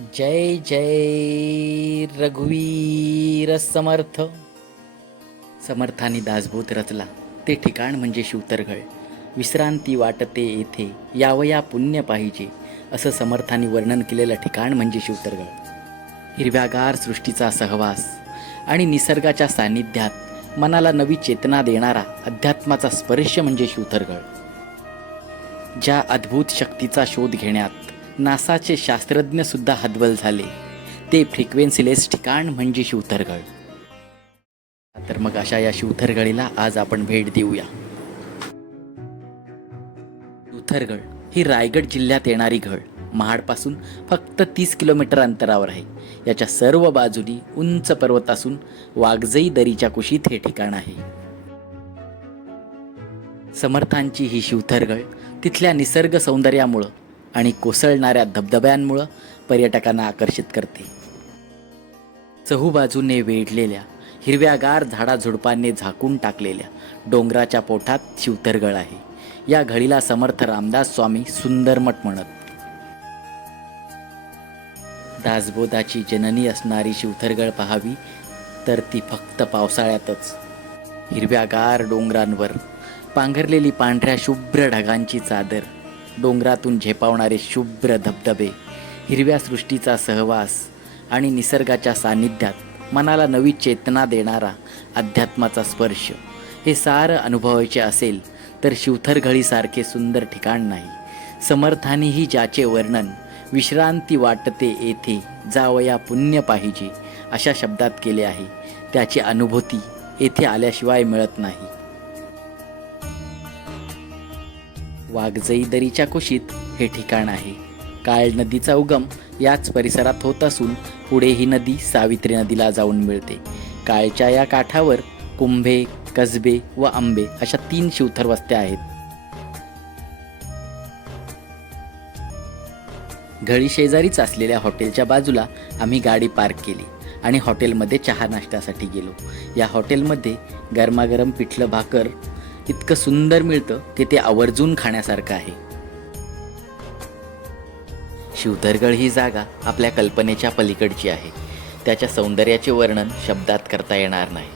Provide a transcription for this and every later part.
जय जय रघुवीर समर्थ. समर्थानी दासबोध रचला ते ठिकाण म्हणजे शिवतरगळ. विश्रांती वाटते येथे यावया पुण्य पाहिजे, असं समर्थानी वर्णन केलेलं ठिकाण म्हणजे शिवतरगळ. हिरव्यागार सृष्टीचा सहवास आणि निसर्गाच्या सान्निध्यात मनाला नवी चेतना देणारा अध्यात्माचा स्पर्श म्हणजे शिवतरगळ. ज्या अद्भुत शक्तीचा शोध घेण्यात नासाचे शास्त्रज्ञ सुद्धा हतबल झाले, ते फ्रिक्वेन्सीलेस ठिकाण म्हणजे शिवतरगळ. तर मग अशा या शिवथरगळीला आज आपण भेट देऊया. शिवथरगळ ही रायगड जिल्ह्यात येणारी घळ महाडपासून फक्त 30 किलोमीटर अंतरावर आहे. याच्या सर्व बाजूनी उंच पर्वत असून वाघजई दरीच्या कुशीत हे ठिकाण आहे. समर्थांची ही शिवथरगळ तिथल्या निसर्ग सौंदर्यामुळं आणि कोसळणाऱ्या धबधब्यांमुळं पर्यटकांना आकर्षित करते. चहूबाजूने वेढलेल्या हिरव्यागार झाडाझुडपांनी झाकून टाकलेल्या डोंगराच्या पोटात शिवतरगळ आहे. या घळीला समर्थ रामदास स्वामी सुंदरमठ म्हणत. दासबोधाची जननी असणारी शिवथरगळ पाहावी तर ती फक्त पावसाळ्यातच. हिरव्यागार डोंगरांवर पांघरलेली पांढऱ्या शुभ्र ढगांची चादर, डोंगरातून झेपावणारे शुभ्र धबधबे, हिरव्या सृष्टीचा सहवास आणि निसर्गाच्या सान्निध्यात मनाला नवी चेतना देणारा अध्यात्माचा स्पर्श, हे सारं अनुभवायचे असेल तर शिवथरगळीसारखे सुंदर ठिकाण नाही. समर्थांनीही ज्याचे वर्णन विश्रांती वाटते येथे जावया पुण्य पाहिजे अशा शब्दात केले आहे, त्याची अनुभूती येथे आल्याशिवाय मिळत नाही. वाघजई दरीच्या कुशीत हे ठिकाण आहे. काळ नदीचा उगम याच परिसरात होत असून पुढे ही नदी सावित्री नदीला जाऊन मिळते. काळच्या या काठावर कुंभे, कसबे व आंबे अशा 3 शिवथर वस्त्या आहेत. घळी शेजारीच असलेल्या हॉटेलच्या बाजूला आम्ही गाडी पार्क केली आणि हॉटेलमध्ये चहा नाश्त्यासाठी गेलो. या हॉटेलमध्ये गरमागरम पिठलं भाकर इतकं सुंदर मिळतं की ते आवर्जून खाण्यासारखं आहे. शिवथरगळ ही जागा आपल्या कल्पनेच्या पलीकडची आहे. त्याच्या सौंदर्याचे वर्णन शब्दात करता येणार नाही.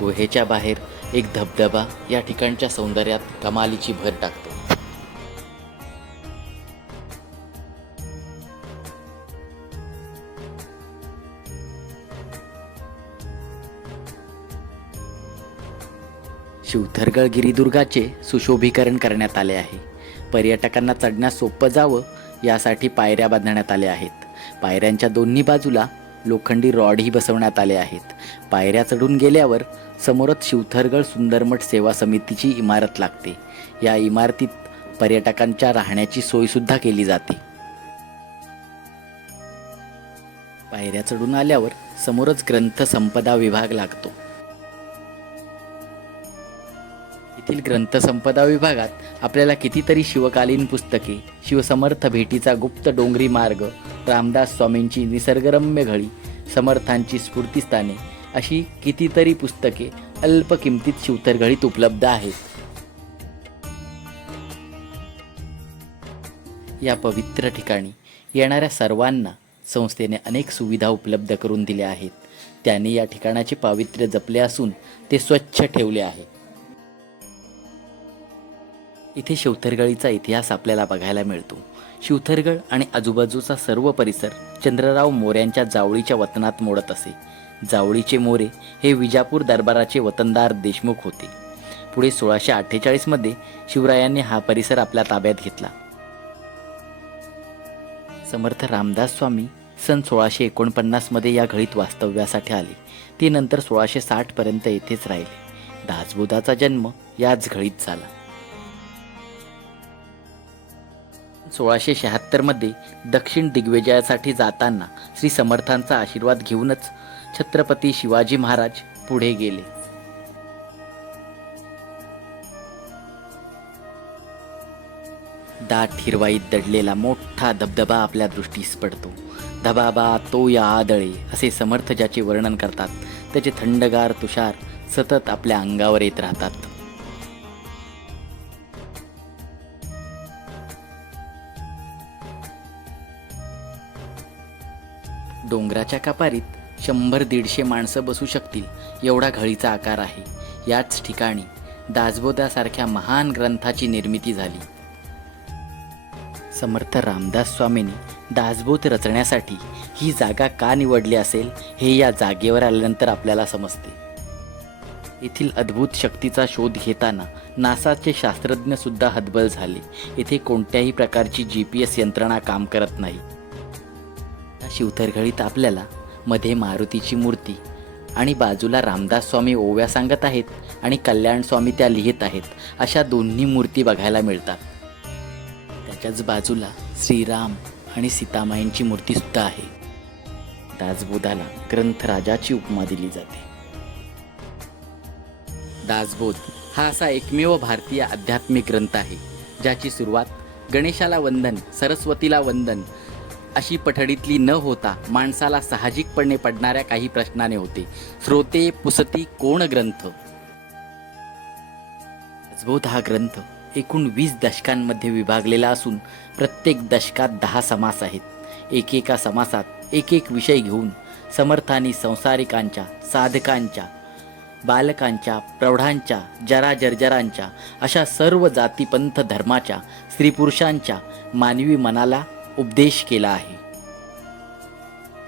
गुहेच्या बाहेर एक धबधबा या ठिकाणच्या सौंदर्यात कमालीची भर टाकतो. शिवथरगळ गिरिदुर्गाचे सुशोभीकरण करण्यात आले आहे. पर्यटकांना चढण्यास सोपं जावं यासाठी पायऱ्या बांधण्यात आल्या आहेत. पायऱ्यांच्या दोन्ही बाजूला लोखंडी रॉडही बसवण्यात आले आहेत. पायऱ्या चढून गेल्यावर समोरच शिवथरगळ सुंदरमठ सेवा समितीची इमारत लागते. या इमारतीत पर्यटकांच्या राहण्याची सोयसुद्धा केली जाते. पायऱ्या चढून आल्यावर समोरच ग्रंथ संपदा विभाग लागतो. येथील ग्रंथसंपदा विभागात आपल्याला कितीतरी शिवकालीन पुस्तके, शिवसमर्थ भेटीचा गुप्त डोंगरी मार्ग, रामदास स्वामींची निसर्गरम्य घळी, समर्थांची स्फूर्तिस्थाने अशी कितीतरी पुस्तके अल्प किमतीत शिवथरगळीत उपलब्ध आहेत. या पवित्र ठिकाणी येणाऱ्या सर्वांना संस्थेने अनेक सुविधा उपलब्ध करून दिल्या आहेत. त्यांनी या ठिकाणाचे पावित्र्य जपले असून ते स्वच्छ ठेवले आहे. इथे शिवथरगळीचा इतिहास आपल्याला बघायला मिळतो. शिवथरगळ आणि आजूबाजूचा सर्व परिसर चंद्रराव मोऱ्यांच्या जावळीच्या वतनात मोडत असे. जावळीचे मोरे हे विजापूर दरबाराचे वतनदार देशमुख होते. पुढे 1648 मध्ये शिवरायांनी हा परिसर आपल्या ताब्यात घेतला. समर्थ रामदास स्वामी सन 1649 मध्ये या घळीत वास्तव्यासाठी आले. ते नंतर 1660 पर्यंत येथेच राहिले. दासबोधाचा जन्म याच घळीत झाला. 1676 मध्ये दक्षिण दिग्विजयासाठी जाताना श्री समर्थांचा आशीर्वाद घेऊनच छत्रपती शिवाजी महाराज पुढे गेले. दाट हिरवाईत दडलेला मोठा धबधबा आपल्या दृष्टीस पडतो. धबाबा तो या आदळे असे समर्थ ज्याचे वर्णन करतात, त्याचे थंडगार तुषार सतत आपल्या अंगावर येत राहतात. डोंगराच्या कपारीत 100-150 माणसं बसू शकतील एवढा घळीचा आकार आहे. याच ठिकाणी दासबोधासारख्या महान ग्रंथाची निर्मिती झाली. समर्थ रामदास स्वामींनी दासबोध रचण्यासाठी ही जागा का निवडली असेल हे या जागेवर आल्यानंतर आपल्याला समजते. येथील अद्भुत शक्तीचा शोध घेताना नासाचे शास्त्रज्ञ सुद्धा हतबल झाले. येथे कोणत्याही प्रकारची GPS यंत्रणा काम करत नाही. या शिवथरघळीत आपल्याला मध्ये मारुतीची मूर्ती आणि बाजूला रामदास स्वामी ओव्या सांगत आहेत आणि कल्याण स्वामी त्या लिहित आहेत अशा दोन्ही मूर्ती बघायला मिळतात. त्याच्याच बाजूला श्रीराम आणि सीतामाईंची मूर्ती सुद्धा आहे. दासबोधाला ग्रंथराजाची उपमा दिली जाते. दासबोध हा असा एकमेव भारतीय आध्यात्मिक ग्रंथ आहे ज्याची सुरुवात गणेशाला वंदन, सरस्वतीला वंदन अशी पठडीतली न होता माणसाला साहजिकपणे पडणाऱ्या काही प्रश्नाने होते. श्रोते पुसती कोण ग्रंथ. दासबोध हा ग्रंथ एकूण 20 दशकांमध्ये विभागलेला असून प्रत्येक दशकात 10 समास आहेत. एकेका समासात एक विषय घेऊन समर्थांनी संसारिकांच्या, साधकांच्या, बालकांच्या, प्रौढांच्या, जराजर्जरांच्या अशा सर्व जातीपंथ धर्माच्या, स्त्रीपुरुषांच्या मानवी मनाला उपदेश केला आहे.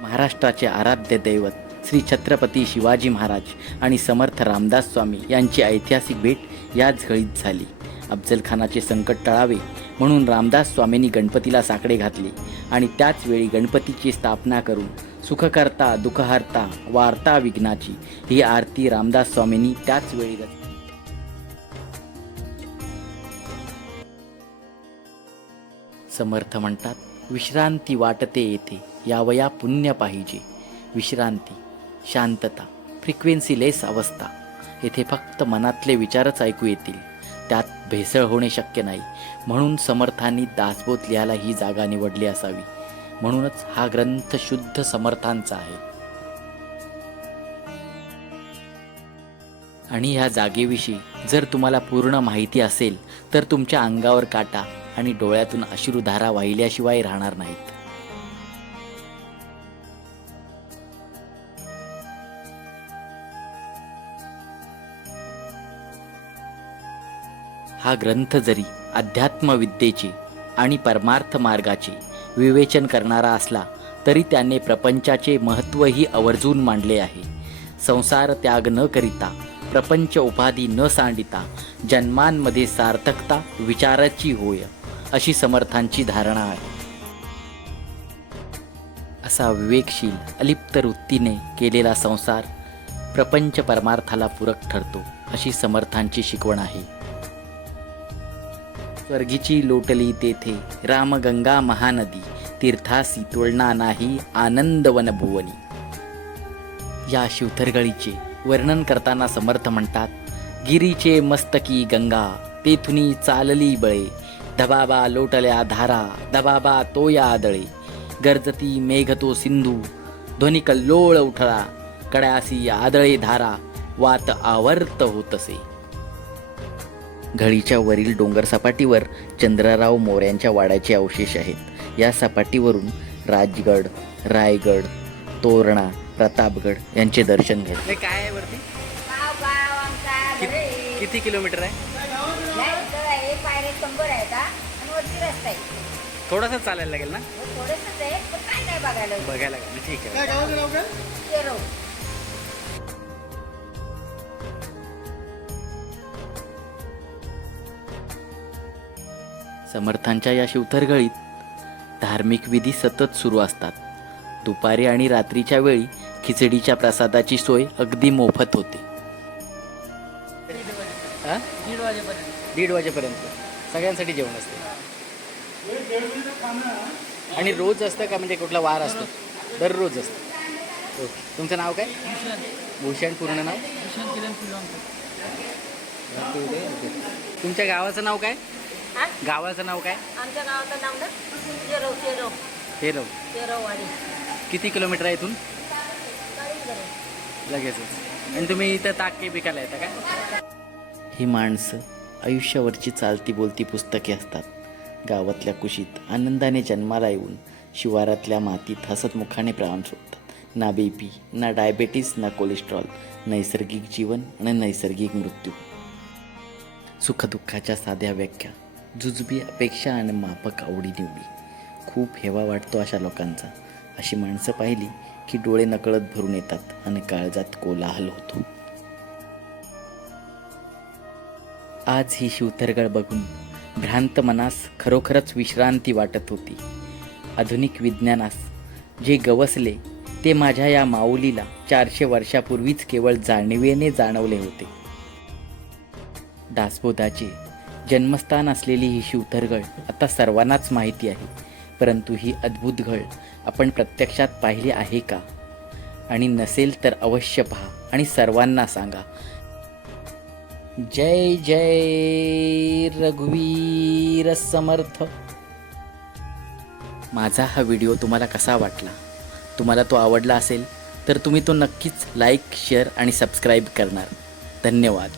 महाराष्ट्राचे आराध्य दैवत श्री छत्रपती शिवाजी महाराज आणि समर्थ रामदास स्वामी यांची ऐतिहासिक भेट याच घळीत झाली. अफजल खानाचे संकट टळावे म्हणून रामदास स्वामींनी गणपतीला साकडे घातले आणि त्याच वेळी गणपतीची स्थापना करून सुखकर्ता, दुःखहर्ता, वार्ता विघ्नाची ही आरती रामदास स्वामींनी त्याच वेळी समर्थ म्हणतात, विश्रांती वाटते येथे यावया पुण्य पाहिजे. विश्रांती, शांतता, फ्रिक्वेन्सी लेस अवस्था. येथे फक्त मनातले विचारच ऐकू येतील. त्यात भेसळ होणे शक्य नाही. म्हणून समर्थांनी दासबोध लिहायला ही जागा निवडली असावी. म्हणूनच हा ग्रंथ शुद्ध समर्थांचा आहे. आणि ह्या जागेविषयी जर तुम्हाला पूर्ण माहिती असेल तर तुमच्या अंगावर काटा आणि डोळ्यातून अश्रुधारा वाहिल्याशिवाय राहणार नाहीत. हा ग्रंथ जरी अध्यात्मविद्येचे आणि परमार्थ मार्गाचे विवेचन करणारा असला तरी त्याने प्रपंचाचे महत्त्वही आवर्जून मांडले आहे. संसार त्याग न करिता, प्रपंच उपाधी न सांडिता, जन्मांमध्ये सार्थकता विचाराची होय अशी समर्थांची धारणा आहे. असा विवेकशील अलिप्त वृत्तीने केलेला संसार प्रपंच परमार्थाला पूरक ठरतो अशी समर्थांची शिकवण आहे. स्वर्गीची लोटली तेथे रामगंगा महानदी, तीर्थासी तुलना नाही आनंदवन भुवनी. या शिवथरघळीचे वर्णन करताना समर्थ म्हणतात, गिरीचे मस्तकी गंगा तेथुनी चालली बळे, धबाबा लोटल्या धारा धबाबा तोया आदळे, गर्जती मेघ तो सिंधू ध्वनी कल्लोळ उठळा, कड्यासी आदळे धारा वात आवर्त होतसे. घळीच्या वरील डोंगर सपाटीवर चंद्रराव मोऱ्यांच्या वाड्याचे अवशेष आहेत. या सपाटीवरून राजगड, रायगड, तोरणा, प्रतापगड यांचे दर्शन घेतले. काय आहे वरती? किती किलोमीटर आहे? थोडासा चालायला लागेल ना? बघायला लागेल. ठीक आहे. समर्थांच्या या शिवथरघळीत धार्मिक विधी सतत सुरू असतात. दुपारी आणि रात्रीच्या वेळी खिचडीच्या प्रसादाची सोय अगदी मोफत होते. 1:30 वाजेपर्यंत सगळ्यांसाठी जेवण असते. आणि रोज असतं का, म्हणजे कुठला वार असतो? दररोज असतं. ओके. तुमचं नाव काय? भूषण. पूर्ण नाव? तुमच्या गावाचं नाव काय? गावाचं नाव काय? आमच्या गावाचं नाव ना शेरववाडी. किती किलोमीटर आहे इथून? लगेच. आणि तुम्ही इथं ताक विकायला येता काय? ही माणसं आयुष्यावरची चालती बोलती पुस्तके असतात. गावातल्या कुशीत आनंदाने जन्माला येऊन शिवारातल्या मातीत हसतमुखाने प्राण सोडतात. ना बीपी, ना डायबेटीस, ना कोलेस्ट्रॉल, नैसर्गिक जीवन आणि नैसर्गिक मृत्यू. सुखदुःखाच्या साध्या व्याख्या, जुजबी अपेक्षा आणि माफक आवडीनिवडी. खूप हेवा वाटतो अशा लोकांचा. अशी माणसं पाहिली की डोळे नकळत भरून येतात आणि काळजात कोलाहल होतो. आज ही शिवतरगळ बघून भ्रांत मनास खरोखरच विश्रांती वाटत होती. आधुनिक विज्ञानास जे गवसले ते माझ्या या माऊलीला 400 वर्षापूर्वीच केवळ जाणीवेने जाणवले होते. दासबोधाचे जन्मस्थान असलेली ही शिवतरगळ आता सर्वांनाच माहिती आहे. परंतु ही अद्भुत घळ आपण प्रत्यक्षात पाहिली आहे का? आणि नसेल तर अवश्य पहा आणि सर्वांना सांगा. जय जय रघुवीर समर्थ. माझा हा व्हिडिओ तुम्हाला कसा वाटला? तुम्हाला तो आवडला असेल तर तुम्ही तो नक्कीच लाईक, शेअर आणि सबस्क्राईब करणार. धन्यवाद.